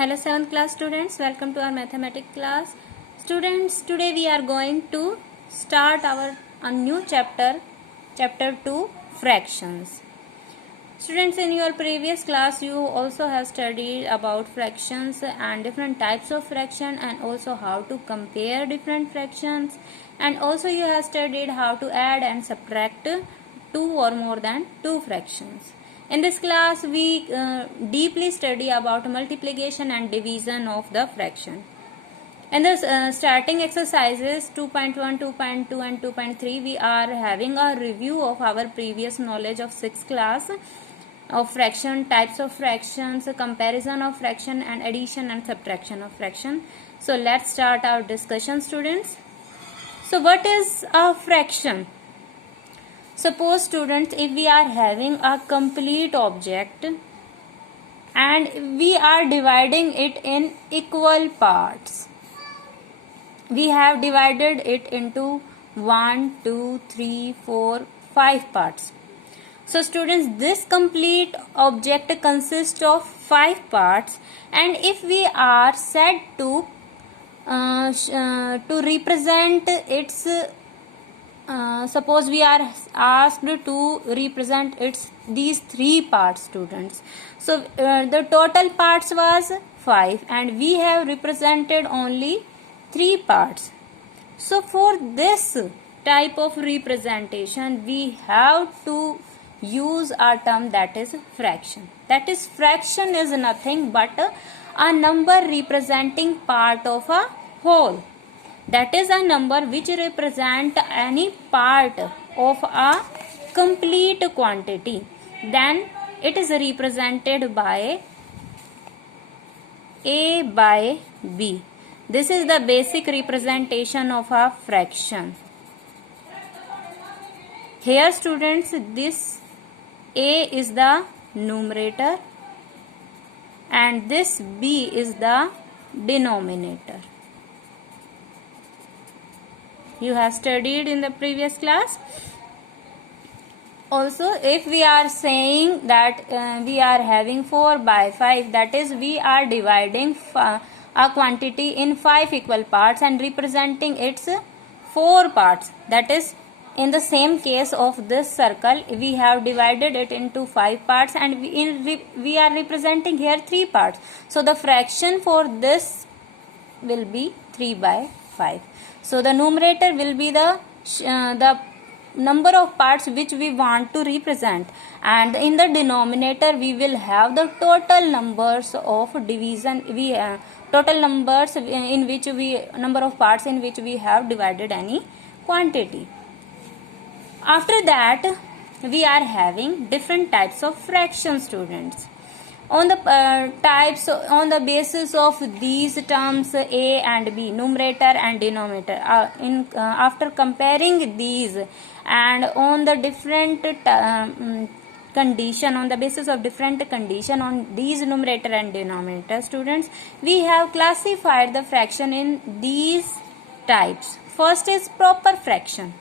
Hello 7th class students, welcome to our mathematics class. Students, today we are going to start a new chapter 2, fractions. Students, in your previous class you also have studied about fractions and different types of fraction, and also how to compare different fractions, and also you have studied how to add and subtract two or more than two fractions. In this class, we deeply study about multiplication and division of the fraction. In the starting exercises 2.1, 2.2 and 2.3, we are having a review of our previous knowledge of 6th class of fraction, types of fractions, comparison of fraction, and addition and subtraction of fraction. So let's start our discussion, students. So what is a fraction? Suppose, students, if we are having a complete object and we are dividing it in equal parts. We have divided it into 1, 2, 3, 4, 5 parts. So students, this complete object consists of 5 parts, and if we are said to represent its suppose we are asked to represent these 3 parts, students. So the total parts was 5 and we have represented only 3 parts. So for this type of representation we have to use a term that is fraction. That is, fraction is nothing but a number representing part of a whole. That is a number which represent any part of a complete quantity. Then it is represented by A by B. This is the basic representation of a fraction. Here, students, this A is the numerator and this B is the denominator. You have studied in the previous class. Also, if we are saying that we are having 4 by 5, that is, we are dividing a quantity in 5 equal parts and representing its 4 parts. That is, in the same case of this circle, we have divided it into 5 parts and we are representing here 3 parts. So the fraction for this will be 3 by 5. So the numerator will be the number of parts which we want to represent, and in the denominator we will have the total numbers of division. Total numbers in which number of parts in which we have divided any quantity. After that, we are having different types of fractions, students. On the on the basis of these terms A and B, numerator and denominator, after comparing these and on the different condition, on the basis of different condition on these numerator and denominator, students, we have classified the fraction in these types. First is proper fraction.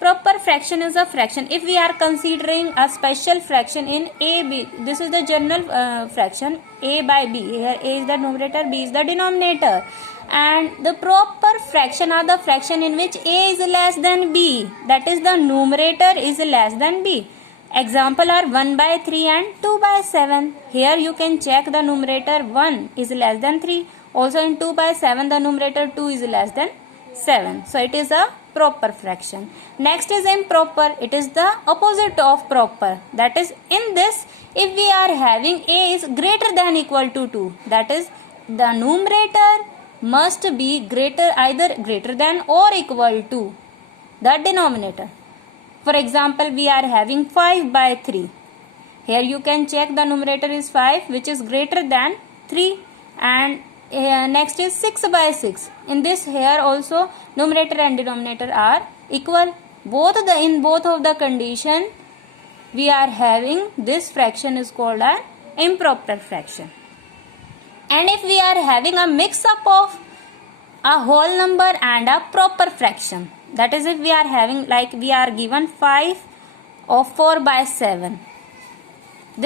Proper fraction is a fraction if we are considering a special fraction in A, B. This is the general fraction A by B. Here A is the numerator, B is the denominator. And the proper fraction are the fraction in which A is less than B. That is, the numerator is less than B. Example are 1 by 3 and 2 by 7. Here you can check the numerator 1 is less than 3. Also in 2 by 7 the numerator 2 is less than 7. So it is a proper fraction. Next is improper. It is the opposite of proper. That is, in this, if we are having A is greater than equal to 2, that is, the numerator must be either greater than or equal to the denominator. For example, we are having 5 by 3. Here you can check the numerator is 5, which is greater than 3, and next is 6 by 6. In this, here also numerator and denominator are equal. In both of the condition we are having this fraction is called an improper fraction. And if we are having a mix up of a whole number and a proper fraction, that is, if we are having, like we are given 5 of 4 by 7,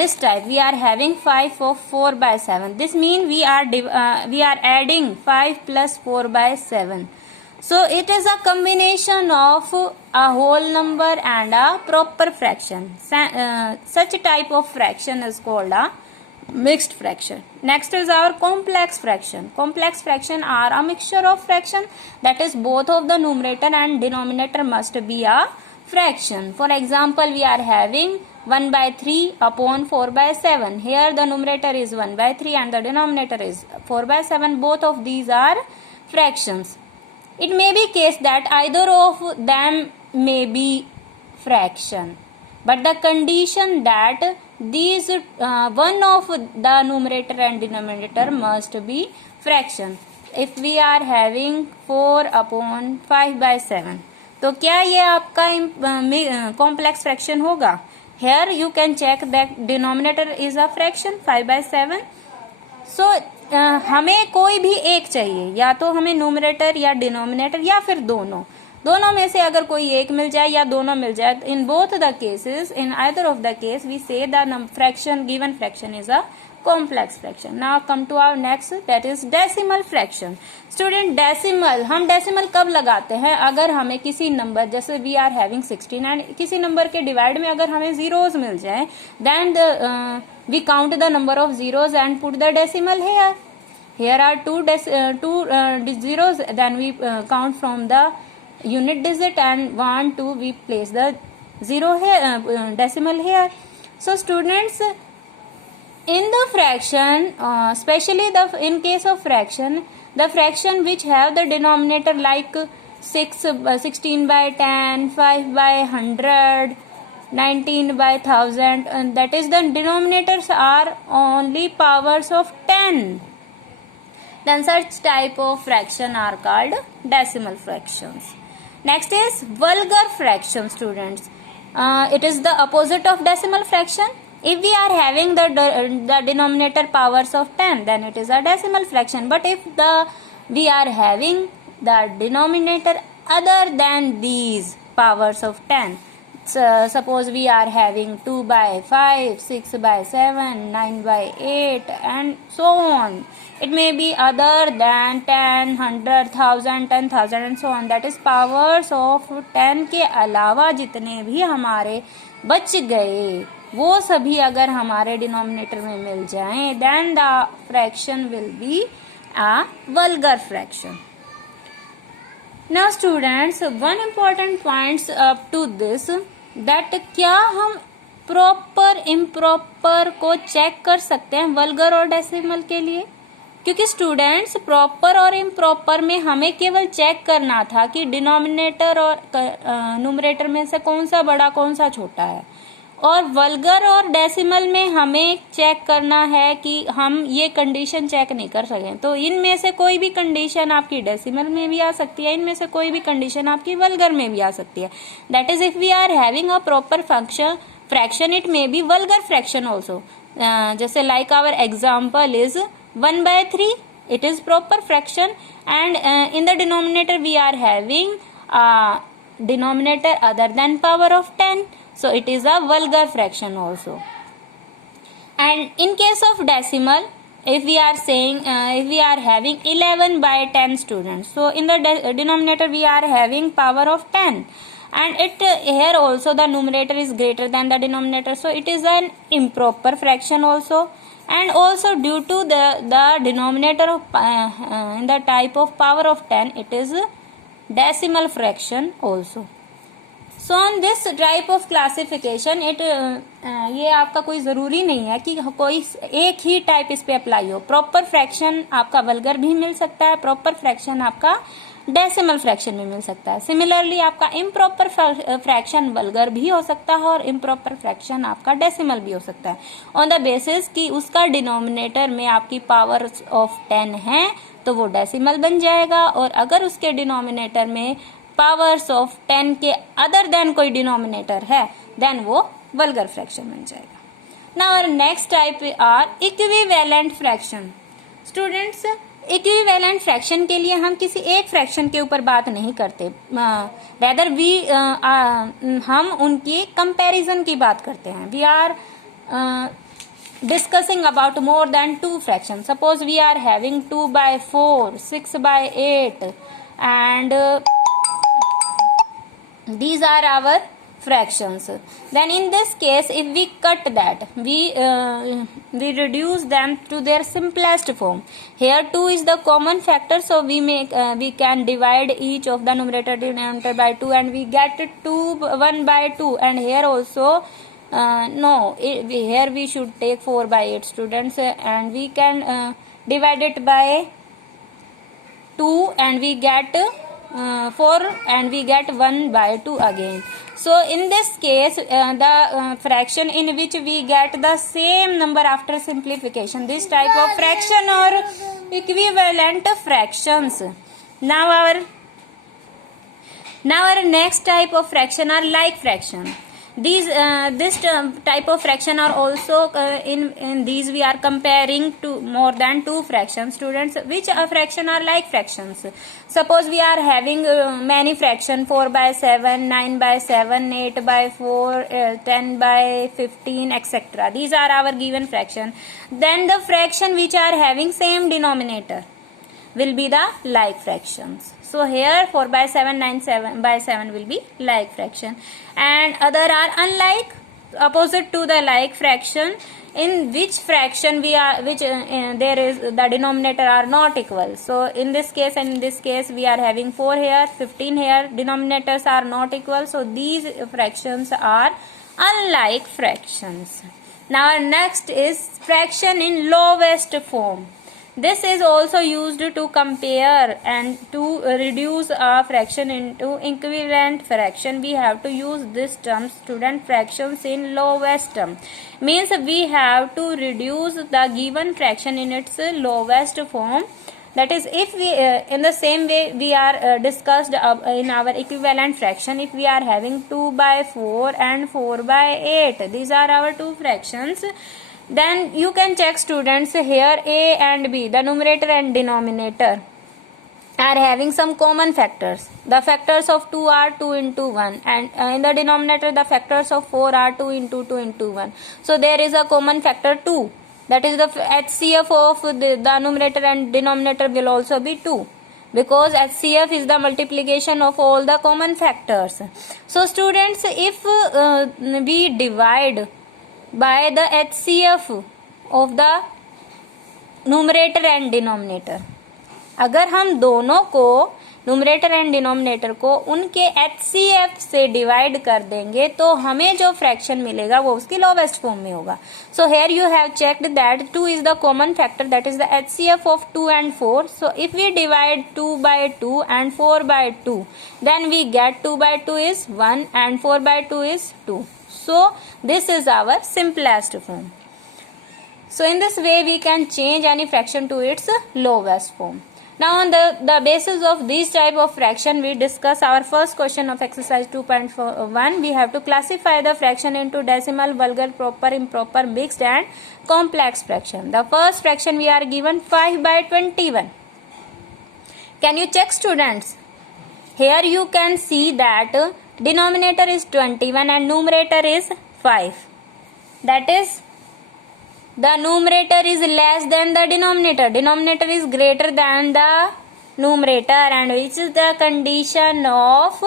this type we are having 5 of 4 by 7. This means we are adding 5 plus 4 by 7. So it is a combination of a whole number and a proper fraction. Such type of fraction is called a mixed fraction. Next is our complex fraction. Complex fraction are a mixture of fraction, that is both of the numerator and denominator must be a fraction. For example, we are having 1 by 3 upon 4 by 7. Here the numerator is 1 by 3 and the denominator is 4 by 7. Both of these are fractions. It may be case that either of them may be fraction, but the condition that these one of the numerator and denominator must be fraction. If we are having 4 upon 5 by 7, तो क्या ये आपका complex fraction होगा? Here you can check that denominator is a fraction 5 by 7. So हमें कोई भी एक चाहिए, या तो हमें न्यूमरेटर या डिनोमिनेटर या फिर दोनों में से अगर कोई एक मिल जाए या दोनों मिल जाए. In both the cases, in either of the case we say the fraction given fraction is a complex fraction. Now come to our next, that is decimal fraction. Student decimal, हम डेसिमल कब लगाते हैं? अगर हमें किसी number, जैसे we are having 16 and किसी number के डिवाइड में अगर हमें जीरोस मिल जाए, then we count the number of zeros and put the decimal here. Here are two zeros, then we count from the unit digit, and 1 2 we place the zero here, decimal here. So students, in the fraction, especially in case of fraction, the fraction which have the denominator like 16 by 10, 5 by 100, 19 by 1000, and that is the denominators are only powers of 10. Then such type of fraction are called decimal fractions. Next is vulgar fraction, students. It is the opposite of decimal fraction. If we are having the denominator powers of 10, then it is a decimal fraction. But if we are having the denominator other than these powers of 10, so suppose we are having 2 by 5, 6 by 7, 9 by 8 and so on. It may be other than 10, 100, 1000, 10,000 and so on. That is powers of 10 के अलावा जितने भी हमारे बच गए, वो सभी अगर हमारे डिनोमिनेटर में मिल जाएं, then the fraction will be a vulgar fraction. Now students, one important points up to this, that क्या हम प्रॉपर इम्प्रॉपर को चेक कर सकते हैं वल्गर और डेसिमल के लिए? क्योंकि स्टूडेंट्स, प्रॉपर और इम्प्रॉपर में हमें केवल चेक करना था कि डिनोमिनेटर और न्यूमरेटर में से कौन सा बड़ा कौन सा छोटा है, और वल्गर और डेसिमल में हमें चेक करना है कि हम ये कंडीशन चेक नहीं कर सकें. तो इनमें से कोई भी कंडीशन आपकी डेसिमल में भी आ सकती है, इनमें से कोई भी कंडीशन आपकी वल्गर में भी आ सकती है. That is if we are having a proper fraction, it may be vulgar fraction also. जैसे like our example is 1 by 3, it is proper fraction, and in the denominator we are having denominator other than power of 10, so it is a vulgar fraction also. And in case of decimal, if we are saying if we are having 11 by 10 students, so in the denominator we are having power of 10, and it here also the numerator is greater than the denominator, so it is an improper fraction also. And also due to the denominator of in the type of power of 10, it is decimal fraction also. So on this type of classification, it ये आपका कोई ज़रूरी नहीं है कि कोई एक ही type इस पे अप्लाई हो. प्रॉपर फ्रैक्शन आपका वल्गर भी मिल सकता है, प्रॉपर फ्रैक्शन आपका डेसिमल फ्रैक्शन में मिल सकता है. सिमिलरली आपका इम्प्रॉपर फ्रैक्शन वल्गर भी हो सकता है और इम्प्रॉपर फ्रैक्शन आपका डेसिमल भी हो सकता है, ऑन द बेसिस कि उसका डिनोमिनेटर में आपकी पावर ऑफ 10 है तो वो डेसिमल बन जाएगा, और अगर उसके डिनोमिनेटर में पावर्स ऑफ 10 के अदर देन कोई डिनोमिनेटर है, देन वो वल्गर फ्रैक्शन बन जाएगा. Now our next type are equivalent fraction. Students, equivalent fraction के लिए हम किसी एक फ्रैक्शन के ऊपर बात नहीं करते, रेदर हम उनकी कंपैरिजन की बात करते हैं. We are discussing about more than two fractions. Suppose we are having 2 by 4, 6 by 8, and these are our fractions. Then in this case, if we cut that, we reduce them to their simplest form. Here 2 is the common factor, so we can divide each of the numerator denominator by 2, and we get 1 by 2. And here also here we should take 4 by 8, students, and we can divide it by 2, and we get 4, and we get 1 by 2 again. So in this case, the fraction in which we get the same number after simplification, this type of fraction or equivalent fractions. Now our next type of fraction are like fraction. This type of fraction are also in these we are comparing to more than two fractions, students. Which fraction are like fractions? Suppose we are having many fraction, 4 by 7, 9 by 7, 8 by 4, 10 by 15, etc. These are our given fraction. Then the fraction which are having same denominator will be the like fractions. So here 4 by 7, 9 7 by 7 will be like fraction, and other are unlike, opposite to the like fraction, in which fraction there is the denominator are not equal. So in this case and in this case we are having 4 here, 15 here, denominators are not equal, so these fractions are unlike fractions. Now next is fraction in lowest form. This is also used to compare and to reduce a fraction into equivalent fraction. We have to use this term, student, fractions in lowest term. Means we have to reduce the given fraction in its lowest form. That is, if we in the same way we are discussed in our equivalent fraction, if we are having 2 by 4 and 4 by 8, these are our two fractions. Then you can check, students, here a and b, the numerator and denominator, are having some common factors. The factors of 2 are 2 into 1, and in the denominator the factors of 4 are 2 into 2 into 1. So there is a common factor 2. That is the HCF of the numerator and denominator will also be 2, because HCF is the multiplication of all the common factors. So students, if we divide by the HCF of the numerator and denominator, अगर हम दोनों को numerator and denominator को उनके HCF से divide कर देंगे तो हमें जो फ्रैक्शन मिलेगा वो उसकी लोवेस्ट फॉर्म में होगा. So here you have checked that 2 is the common factor, that is the HCF of 2 and 4. So if we divide 2 by 2 and 4 by 2, then we get 2 by 2 is 1 and 4 by 2 is 2. So this is our simplest form. So in this way we can change any fraction to its lowest form. Now on the basis of this type of fraction, we discuss our first question of exercise 2.1. We have to classify the fraction into decimal, vulgar, proper, improper, mixed and complex fraction. The first fraction we are given 5 by 21. Can you check, students? Here you can see that denominator is 21 and numerator is 5. That is, the numerator is less than the denominator. Denominator is greater than the numerator, and which is the condition of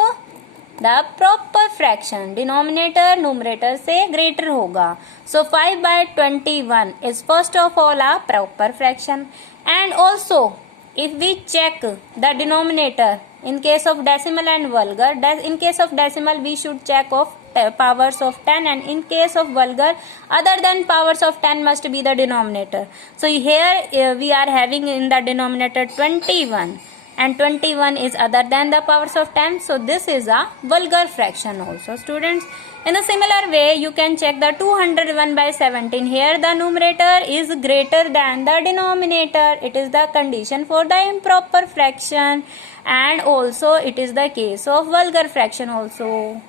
the proper fraction. Denominator numerator से greater होगा. So 5 by 21 is first of all a proper fraction. And also if we check the denominator in case of decimal and vulgar, in case of decimal we should check of powers of 10, and in case of vulgar other than powers of 10 must be the denominator. So here we are having in the denominator 21, and 21 is other than the powers of 10, so this is a vulgar fraction also, students. In a similar way you can check the 201 by 17. Here the numerator is greater than the denominator. It is the condition for the improper fraction, and also it is the case of vulgar fraction also.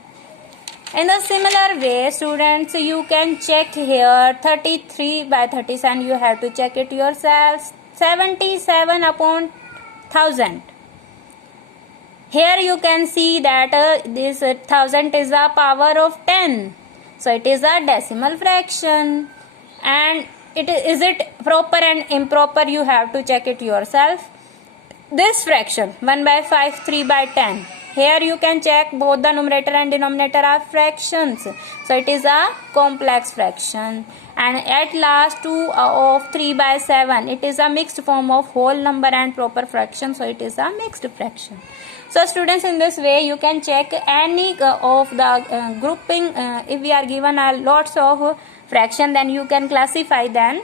In a similar way, students, you can check here 33 by 37. You have to check it yourselves. 77 upon 1000. Here you can see that this 1000 is a power of 10. So it is a decimal fraction. And is it proper and improper, you have to check it yourself. This fraction 1 by 5, 3 by 10, here you can check both the numerator and denominator are fractions, so it is a complex fraction. And at last 2 of 3 by 7, it is a mixed form of whole number and proper fraction, so it is a mixed fraction. So students, in this way you can check any of the grouping. If we are given lots of fraction, then you can classify them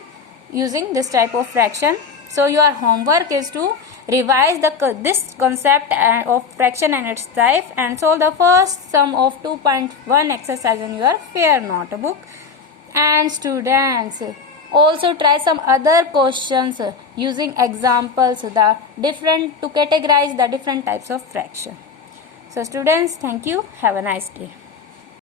using this type of fraction. So your homework is to revise this concept of fraction and its type and solve the first sum of 2.1 exercise in your fair notebook. And students, also try some other questions using examples to categorize the different types of fraction. So students, thank you. Have a nice day.